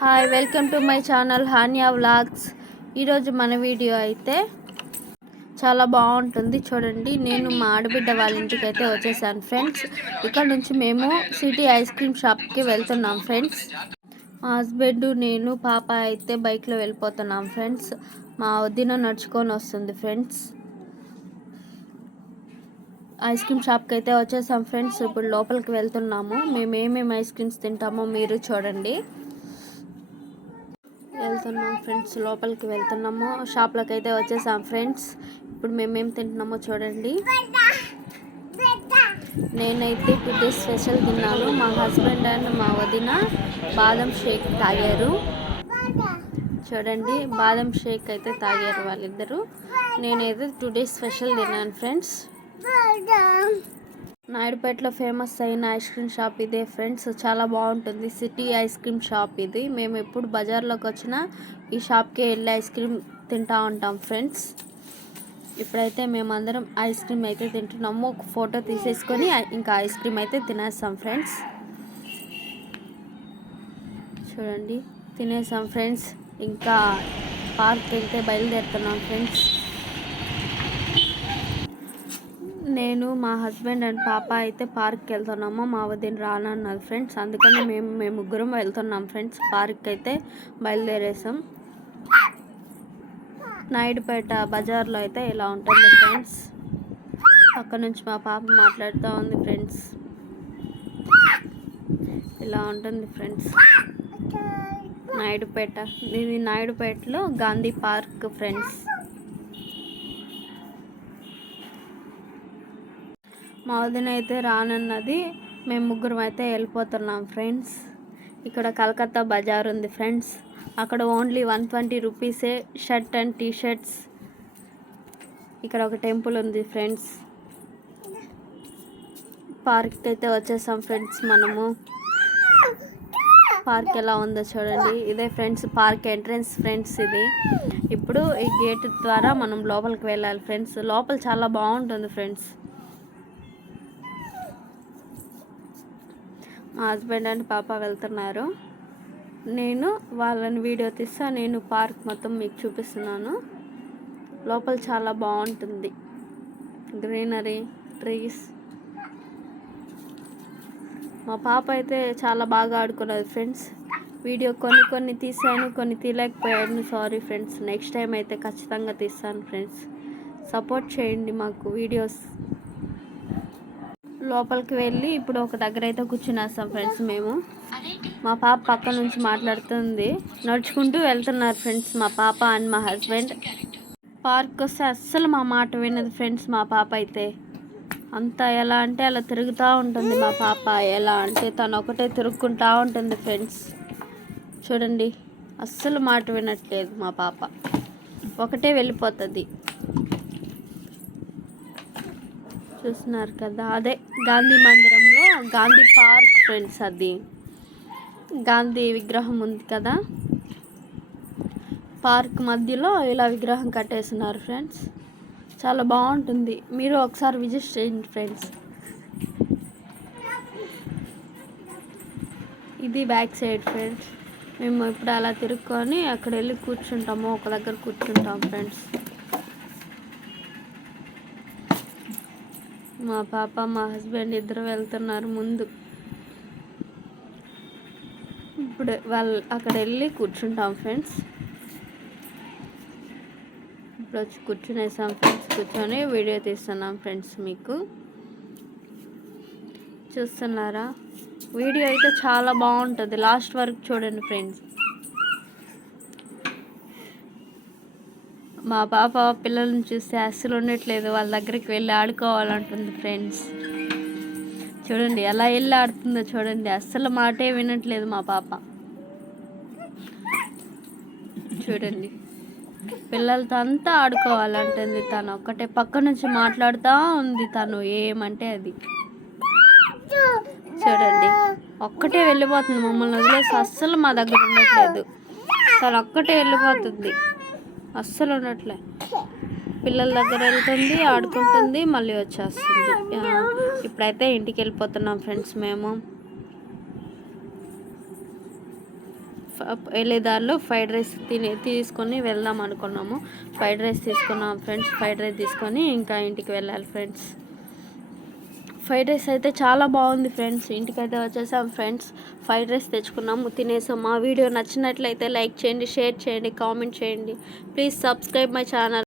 Hi welcome to my channel Haniya vlogs ఈరోజు మన video అయితే చాలా బాగుంటుంది. చూడండి నేను మా ఆడబిడ్డ వాళ్ళ ఇంటికి అయితే వచ్చేసాను ఫ్రెండ్స్ ఇక్కడ నుంచి మేము సిటీ ఐస్ క్రీమ్ షాప్కి వెళ్తున్నాం ఫ్రెండ్స్ మా హస్బెండ్ నేను పాప అయితే బైక్లో వెళ్ళిపోతున్నాం ఫ్రెండ్స్ మా వదిన నడుచుకొని వస్తుంది ఫ్రెండ్స్ ఐస్ క్రీమ్ షాప్కి అయితే వచ్చేసాం ఫ్రెండ్స్ ఇప్పుడు లోపలికి వెళ్తున్నాము. మేము ఏమేమి ఐస్ క్రీమ్స్ తింటామో మీరు చూడండి. వెళ్తున్నాం ఫ్రెండ్స్ లోపలికి వెళ్తున్నాము. షాప్లోకి అయితే వచ్చేసాం ఫ్రెండ్స్. ఇప్పుడు మేమేం తింటున్నామో చూడండి. నేనైతే టుడే స్పెషల్ తిన్నాను. మా హస్బెండ్ అండ్ మా వదిన బాదం షేక్ తాగారు. చూడండి బాదం షేక్ అయితే తాగారు వాళ్ళిద్దరూ. నేనైతే టుడే స్పెషల్ తిన్నాను ఫ్రెండ్స్. నాయుడుపేటలో ఫేమస్ అయిన ఐస్ క్రీమ్ షాప్ ఇదే ఫ్రెండ్స్. చాలా బాగుంటుంది. సిటీ ఐస్ క్రీమ్ షాప్ ఇది. మేము ఎప్పుడు బజార్లోకి వచ్చినా ఈ షాప్కి వెళ్ళి ఐస్ క్రీమ్ తింటా ఉంటాం ఫ్రెండ్స్. ఇప్పుడైతే మేమందరం ఐస్ క్రీమ్ అయితే తింటున్నాము. ఒక ఫోటో తీసేసుకొని ఇంకా ఐస్ క్రీమ్ అయితే తినేస్తాం ఫ్రెండ్స్. చూడండి. తినేసాం ఫ్రెండ్స్. ఇంకా పార్క్ అయితే బయలుదేరుతున్నాం ఫ్రెండ్స్. నేను మా హస్బెండ్ అండ్ పాప అయితే పార్క్కి వెళ్తున్నాము. మా వదిన రానన్నది ఫ్రెండ్స్. అందుకని మేము మేము ముగ్గురం వెళ్తున్నాం ఫ్రెండ్స్. పార్క్ అయితే బయలుదేరేసాం. నాయుడుపేట బజార్లో అయితే ఇలా ఉంటుంది ఫ్రెండ్స్. అక్కడ నుంచి మా పాప మాట్లాడుతూ ఉంది ఫ్రెండ్స్. ఇలా ఉంటుంది ఫ్రెండ్స్. నాయుడుపేట ఇది నాయుడుపేటలో గాంధీ పార్క్ ఫ్రెండ్స్. మా వదిన అయితే రానన్నది మేము ముగ్గురం అయితే వెళ్ళిపోతున్నాం ఫ్రెండ్స్. ఇక్కడ కలకత్తా బజార్ ఉంది ఫ్రెండ్స్. అక్కడ ఓన్లీ వన్ ట్వంటీ రూపీసే షర్ట్ అండ్ టీ షర్ట్స్ ఇక్కడ ఒక టెంపుల్ ఉంది ఫ్రెండ్స్. పార్క్ అయితే వచ్చేసాం ఫ్రెండ్స్ మనము. పార్క్ ఎలా ఉందో చూడండి. ఇదే ఫ్రెండ్స్ పార్క్ ఎంట్రన్స్ ఫ్రెండ్స్ ఇది. ఇప్పుడు ఈ గేట్ ద్వారా మనం లోపలికి వెళ్ళాలి ఫ్రెండ్స్. లోపల చాలా బాగుంటుంది ఫ్రెండ్స్. హస్బెండ్ అండ్ పాప వెళ్తున్నారు. నేను వాళ్ళని వీడియో తీస్తా నేను పార్క్ మొత్తం మీకు చూపిస్తున్నాను. లోపల చాలా బాగుంటుంది. Greenery trees. మా పాప అయితే చాలా బాగా ఆడుకున్నది ఫ్రెండ్స్. వీడియో కొన్ని కొన్ని తీసాను కొన్ని తీయలేకపోయాను. సారీ ఫ్రెండ్స్ నెక్స్ట్ టైం అయితే ఖచ్చితంగా తీస్తాను ఫ్రెండ్స్. సపోర్ట్ చేయండి మాకు వీడియోస్. లోపలికి వెళ్ళి ఇప్పుడు ఒక దగ్గర అయితే కూర్చునేస్తాం ఫ్రెండ్స్ మేము. మా పాప పక్క నుంచి మాట్లాడుతుంది. నడుచుకుంటూ వెళ్తున్నారు ఫ్రెండ్స్ మా పాప అండ్ మా హస్బెండ్. పార్క్ వస్తే అస్సలు మా మాట వినదు ఫ్రెండ్స్ మా పాప అయితే. అంతా ఎలా అంటే అలా తిరుగుతూ ఉంటుంది మా పాప. ఎలా అంటే తను ఒకటే తిరుగుకుంటూ ఉంటుంది ఫ్రెండ్స్. చూడండి అస్సలు మాట వినట్లేదు మా పాప. ఒకటే వెళ్ళిపోతుంది. చూస్తున్నారు కదా. అదే గాంధీ మందిరంలో గాంధీ పార్క్ ఫ్రెండ్స్ అది. గాంధీ విగ్రహం ఉంది కదా. పార్క్ మధ్యలో ఇలా విగ్రహం కట్టేస్తున్నారు ఫ్రెండ్స్. చాలా బాగుంటుంది. మీరు ఒకసారి విజిట్ చేయండి ఫ్రెండ్స్. ఇది బ్యాక్ సైడ్ ఫ్రెండ్స్. మేము ఇప్పుడు అలా తిరుక్కొని అక్కడ వెళ్ళి కూర్చుంటాము. ఒక దగ్గర కూర్చుంటాం ఫ్రెండ్స్. మా పాప మా హస్బెండ్ ఇద్దరు వెళ్తున్నారు ముందు. ఇప్పుడు వాళ్ళు అక్కడ వెళ్ళి కూర్చుంటాం ఫ్రెండ్స్. ఇప్పుడు వచ్చి కూర్చునేసాం ఫ్రెండ్స్. కూర్చొని వీడియో తీస్తున్నాం ఫ్రెండ్స్ మీకు. చూస్తున్నారా? వీడియో అయితే చాలా బాగుంటుంది. లాస్ట్ వరకు చూడండి ఫ్రెండ్స్. మా పాప పిల్లల్ని చూస్తే అస్సలు ఉండట్లేదు. వాళ్ళ దగ్గరికి వెళ్ళి ఆడుకోవాలంటుంది ఫ్రెండ్స్. చూడండి ఎలా వెళ్ళి ఆడుతుందో చూడండి. అస్సలు మాటే వినట్లేదు మా పాప. చూడండి. పిల్లలతో అంతా ఆడుకోవాలంటుంది తను. ఒక్కటే పక్క నుంచి మాట్లాడుతూ ఉంది తను. ఏమంటే అది. చూడండి. ఒక్కటే వెళ్ళిపోతుంది. మమ్మల్ని వదిలేసి అస్సలు మా దగ్గర ఉండట్లేదు. తను ఒక్కటే వెళ్ళిపోతుంది. అస్సలు ఉండట్లే. పిల్లల దగ్గర వెళ్తుంది ఆడుకుంటుంది మళ్ళీ వచ్చేస్తుంది. ఇప్పుడైతే ఇంటికి వెళ్ళిపోతున్నాం ఫ్రెండ్స్ మేము. వెళ్ళే దారిలో ఫ్రైడ్ రైస్ తిని తీసుకొని వెళ్దాం అనుకున్నాము. ఫ్రైడ్ రైస్ తీసుకున్నాం ఫ్రెండ్స్ ఫ్రైడ్ రైస్ తీసుకొని ఇంకా ఇంటికి వెళ్ళాలి ఫ్రెండ్స్. ఫ్రైడ్ రైస్ అయితే చాలా బాగుంది ఫ్రెండ్స్. ఇంటికైతే వచ్చేసాం ఫ్రెండ్స్. ఫ్రైడ్ రైస్ తెచ్చుకున్నాము తినేసాం. మా వీడియో నచ్చినట్లయితే లైక్ చేయండి షేర్ చేయండి కామెంట్ చేయండి. Please subscribe my channel.